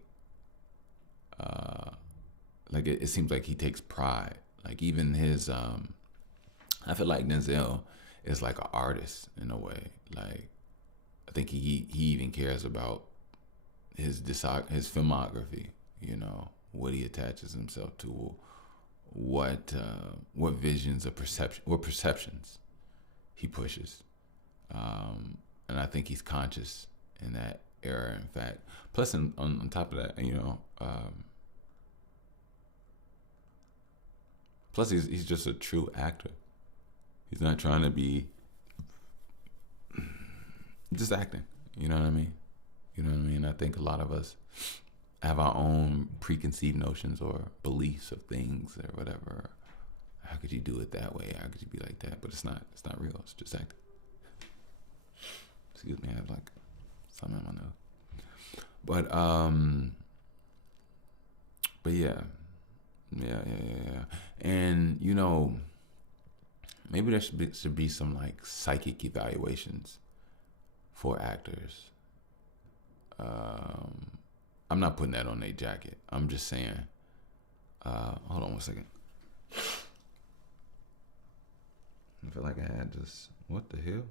Like it seems like he takes pride. Like even his, I feel like Denzel is like an artist in a way. Like I think he even cares about his filmography. You know, what he attaches himself to, what visions of perceptions he pushes, and I think he's conscious in that era. In fact, plus on top of that, you know, plus he's just a true actor. He's not trying to be just acting. You know what I mean? You know what I mean? I think a lot of us have our own preconceived notions or beliefs of things or whatever. How could you do it that way? How could you be like that? But it's not real. It's just acting. Excuse me, I have like something in my nose. But yeah. And you know, maybe there should be some like psychic evaluations for actors. I'm not putting that on their jacket. I'm just saying. Hold on 1 second. I feel like I had this. What the hell?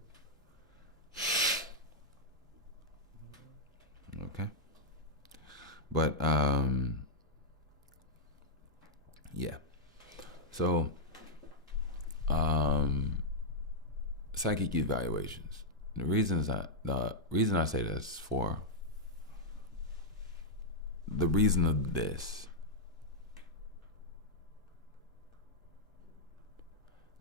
Okay. But yeah. So psychic evaluations. The reason I say this for the reason of this.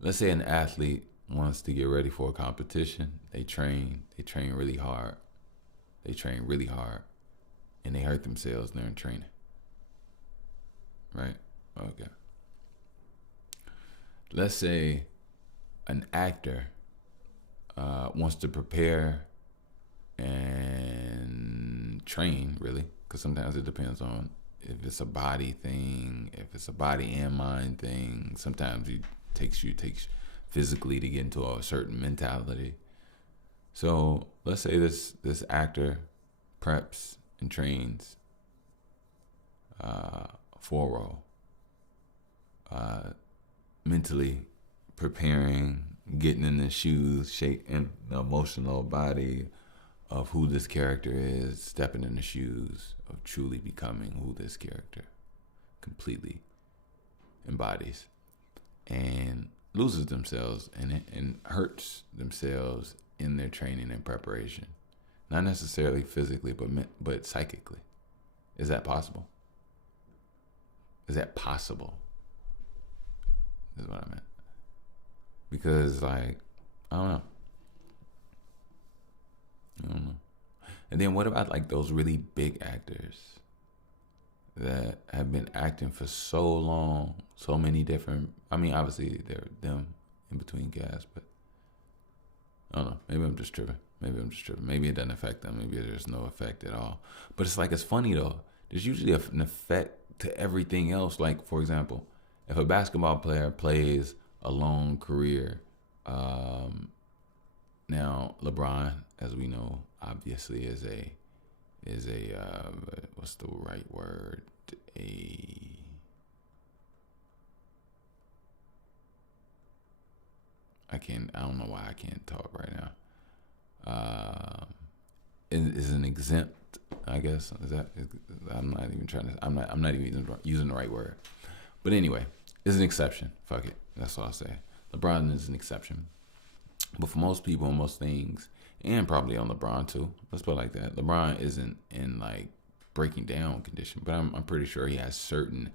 Let's say an athlete wants to get ready for a competition. They train really hard. And they hurt themselves during training. Right? Okay. Let's say an actor wants to prepare and train, really, because sometimes it depends on if it's a body thing, if it's a body and mind thing. Sometimes it takes physically to get into a certain mentality. So let's say this actor preps and trains for a role, mentally preparing, getting in the shoes, shaping the emotional body of who this character is, stepping in the shoes of truly becoming who this character completely embodies, and loses themselves and hurts themselves in their training and preparation. Not necessarily physically, but psychically. Is that possible? Is that possible? Is what I meant. Because, like, I don't know. And then what about, like, those really big actors that have been acting for so long, so many different, I mean, obviously, they're them in between casts, but I don't know. Maybe I'm just tripping. Maybe it doesn't affect them. Maybe there's no effect at all. But it's like, it's funny, though. There's usually an effect to everything else. Like, for example, if a basketball player plays a long career, now LeBron, as we know, obviously is a what's the right word? I don't know why I can't talk right now. Is an exempt, I guess. I'm not even using the right word. But anyway, it's an exception. Fuck it. That's all I'll say. LeBron is an exception. But for most people and most things, and probably on LeBron too, let's put it like that, LeBron isn't in like breaking down condition, but I'm pretty sure he has certain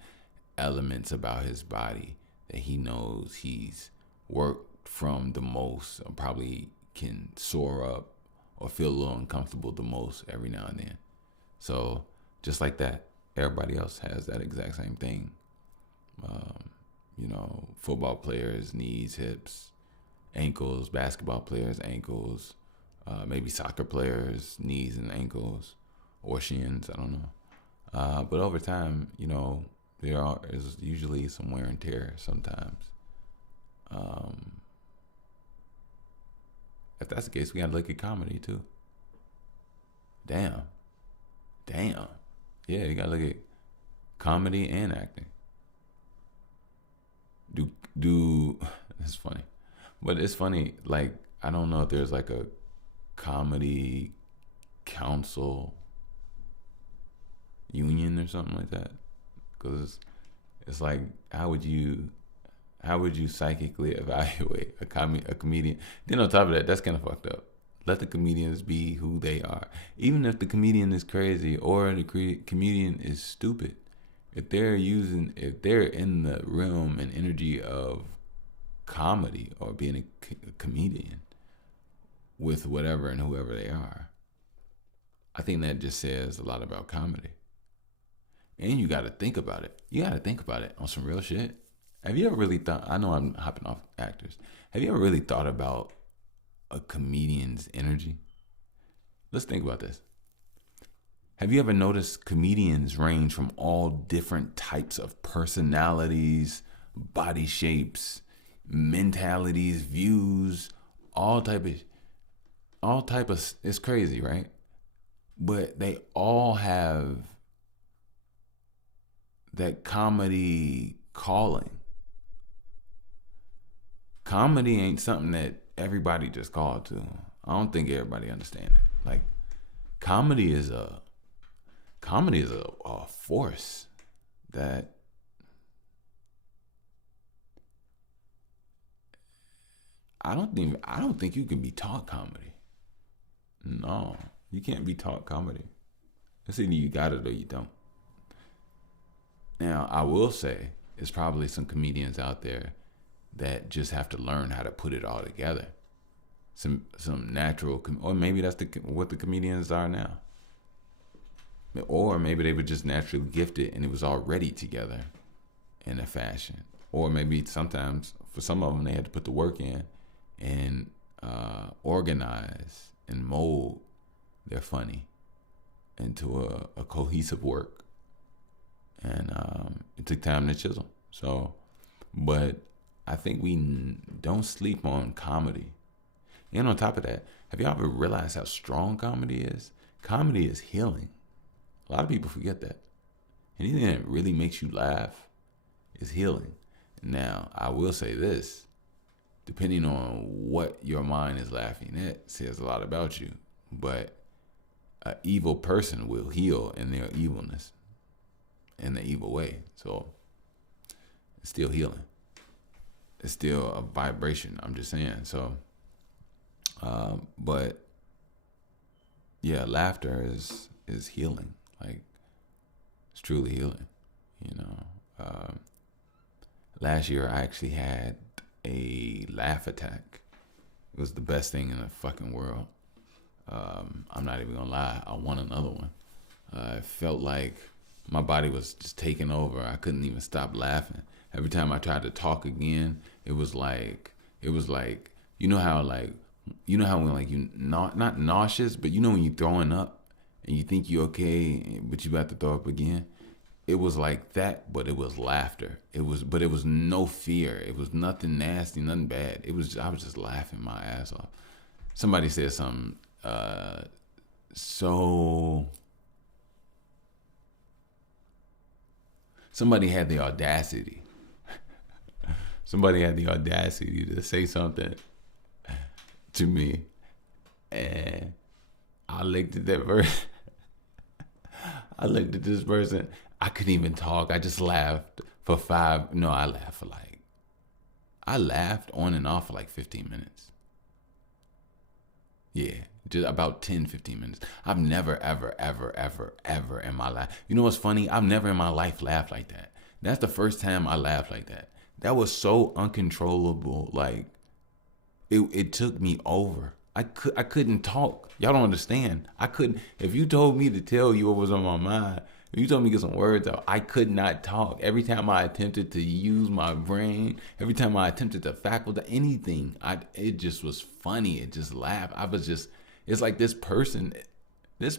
elements about his body that he knows he's worked from the most, and probably can soar up or feel a little uncomfortable the most every now and then. So just like that, everybody else has that exact same thing. Football players, knees, hips, ankles, basketball players, ankles, maybe soccer players, knees and ankles, or shins, I don't know. But over time, there is usually some wear and tear sometimes. If that's the case, we gotta look at comedy too. Damn. Yeah, you gotta look at comedy and acting. Do it's funny. But it's funny, like, I don't know if there's like a comedy council union or something like that. Because it's like, how would you psychically evaluate a comedian? Then on top of that, that's kind of fucked up. Let the comedians be who they are. Even if the comedian is crazy or the comedian is stupid, if they're in the realm and energy of comedy or being a comedian with whatever and whoever they are, I think that just says a lot about comedy. And you got to think about it. You got to think about it on some real shit. Have you ever really thought, I know I'm hopping off actors. Have you ever really thought about a comedian's energy? Let's think about this. Have you ever noticed comedians range from all different types of personalities, body shapes, mentalities, views, all type of, it's crazy, right? But they all have that comedy calling. Comedy ain't something that everybody just called to. I don't think everybody understands it. Like, comedy is a force that I don't think you can be taught comedy. No, you can't be taught comedy. It's either you got it or you don't. Now, I will say, there's probably some comedians out there that just have to learn how to put it all together. Some natural, or maybe that's what the comedians are now. Or maybe they were just naturally gifted and it was already together in a fashion. Or maybe sometimes, for some of them, they had to put the work in and organize and mold their funny into a cohesive work. And it took time to chisel. So, but I think we don't sleep on comedy. And on top of that, have you ever realized how strong comedy is? Comedy is healing. A lot of people forget that. Anything that really makes you laugh is healing. Now, I will say this, depending on what your mind is laughing at, says a lot about you. But an evil person will heal in their evilness, in the evil way. So it's still healing. It's still a vibration. I'm just saying. So, but yeah, laughter is healing. Like, it's truly healing. Last year I actually had a laugh attack. It was the best thing in the fucking world. I'm not even gonna lie. I want another one. It felt like my body was just taking over. I couldn't even stop laughing. Every time I tried to talk again, it was like, you know how when like you not nauseous, but when you're throwing up and you think you're okay, but you about to throw up again. It was like that, but it was laughter. It was no fear. It was nothing nasty, nothing bad. I was just laughing my ass off. Somebody said something somebody had the audacity. Somebody had the audacity to say something to me, and I looked at that person. I looked at this person. I couldn't even talk. I just laughed for I laughed on and off for like 15 minutes. Yeah, just about 10, 15 minutes. I've never, ever, ever, ever, ever in my life. You know what's funny? I've never in my life laughed like that. That's the first time I laughed like that. That was so uncontrollable. Like, it took me over. I couldn't talk. Y'all don't understand. I couldn't. If you told me to tell you what was on my mind, if you told me to get some words out, I could not talk. Every time I attempted to use my brain, every time I attempted to faculty anything, it just was funny. It just laughed. I was just. It's like this person. That's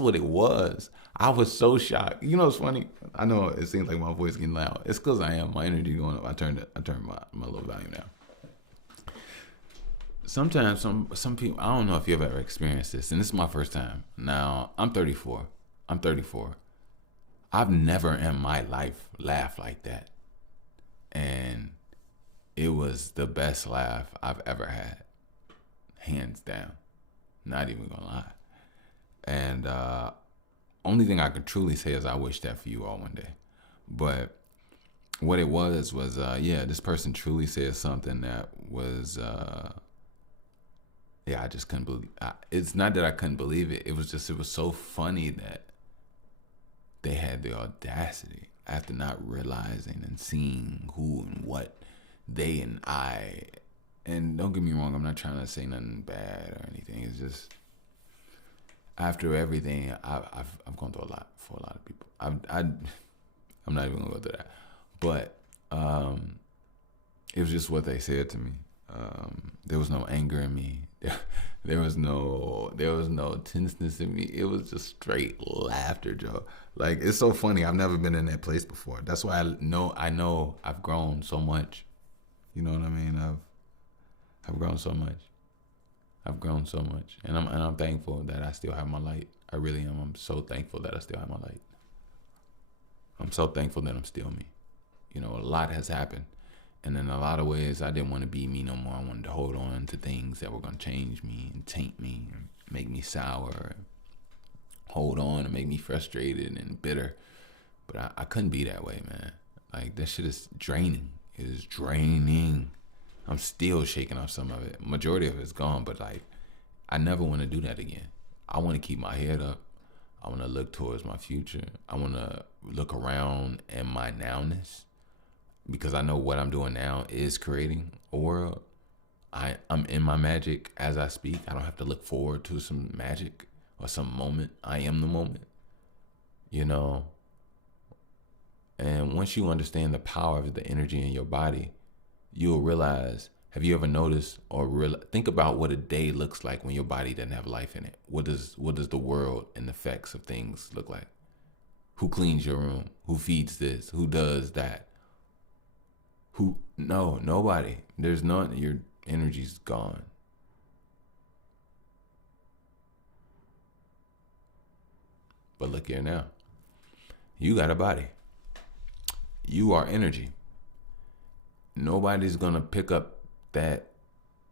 what it was. I was so shocked. You know, it's funny. I know it seems like my voice getting loud. It's because I am. My energy going up. I turned my little volume down. Sometimes some people, I don't know if you've ever experienced this, and this is my first time. Now, I'm 34. I've never in my life laughed like that. And it was the best laugh I've ever had. Hands down. Not even gonna lie. And only thing I can truly say is I wish that for you all one day. But what it was this person truly said something that was I just couldn't believe. It's not that I couldn't believe it. It was so funny that they had the audacity after not realizing and seeing who and what they and I. And don't get me wrong, I'm not trying to say nothing bad or anything. It's just after everything, I've gone through a lot for a lot of people. I'm not even gonna go through that, but it was just what they said to me. There was no anger in me. There was no tenseness in me. It was just straight laughter, Joe. Like, it's so funny. I've never been in that place before. That's why I know I've grown so much. You know what I mean? I've grown so much. And I'm thankful that I still have my light. I really am. I'm so thankful that I still have my light. I'm so thankful that I'm still me. You know, a lot has happened. And in a lot of ways, I didn't want to be me no more. I wanted to hold on to things that were going to change me and taint me and make me sour and hold on and make me frustrated and bitter. But I couldn't be that way, man. Like, that shit is draining. It is draining. I'm still shaking off some of it. Majority of it's gone, but like, I never want to do that again. I want to keep my head up. I want to look towards my future. I want to look around in my nowness, because I know what I'm doing now is creating a world. I'm in my magic as I speak. I don't have to look forward to some magic or some moment. I am the moment, you know. And once you understand the power of the energy in your body, you'll realize, have you ever noticed or think about what a day looks like when your body doesn't have life in it? What does the world and the effects of things look like? Who cleans your room? Who feeds this? Who does that? Nobody. There's none. Your energy's gone. But look here now. You got a body. You are energy. Nobody's gonna pick up that,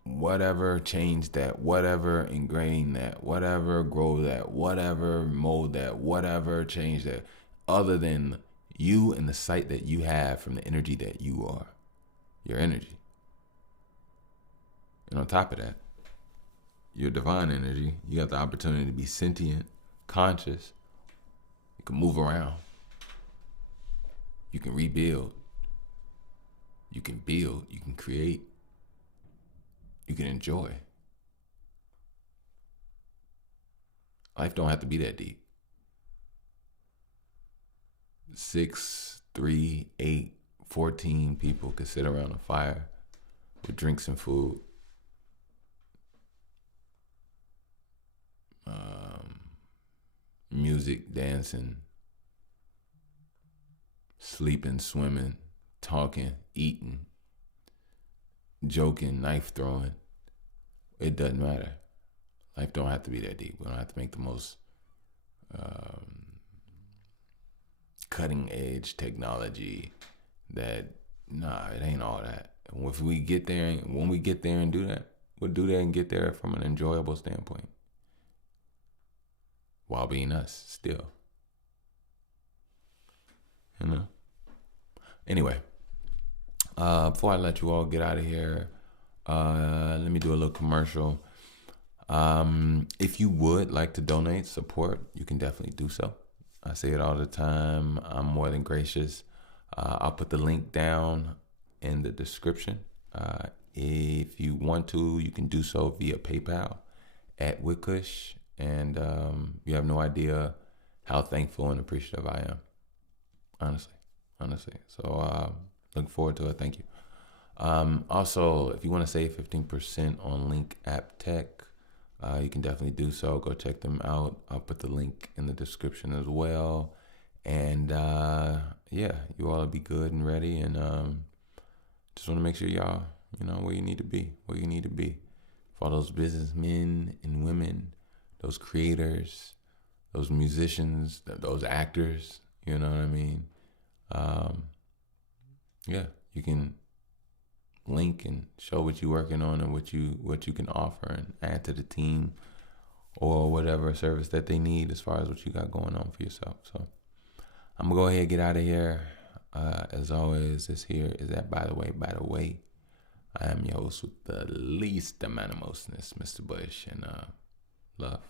whatever, change that, whatever, ingrain that, whatever, grow that, whatever, mold that, whatever, change that, other than you and the sight that you have from the energy that you are. Your energy. And on top of that, your divine energy, you got the opportunity to be sentient, conscious. You can move around. You can rebuild. You can build. You can create. You can enjoy. Life don't have to be that deep. 6, 3, 8, 14 people could sit around a fire with drinks and food. Music, dancing, sleeping, swimming, talking, eating, joking, knife throwing. It doesn't matter. Life don't have to be that deep. We don't have to make the most cutting edge technology. It ain't all that. If we get there, when we get there and do that, we'll do that and get there from an enjoyable standpoint, while being us still. You know? Anyway, before I let you all get out of here, let me do a little commercial. If you would like to donate, support, you can definitely do so. I say it all the time. I'm more than gracious. I'll put the link down in the description. If you want to, you can do so via PayPal at Wickush. And you have no idea how thankful and appreciative I am. Honestly. So looking forward to it. Thank you. Also, if you want to save 15% on Link App Tech, you can definitely do so. Go check them out. I'll put the link in the description as well. And yeah, you all will be good and ready. And just want to make sure y'all, where you need to be. For all those businessmen and women, those creators, those musicians, those actors, you know what I mean? Yeah, you can link and show what you're working on and what you can offer and add to the team or whatever service that they need as far as what you got going on for yourself. So I'm gonna go ahead and get out of here. As always, this here is that by the way. I am your host with the least amount of mostness, Mr. Bush, and love.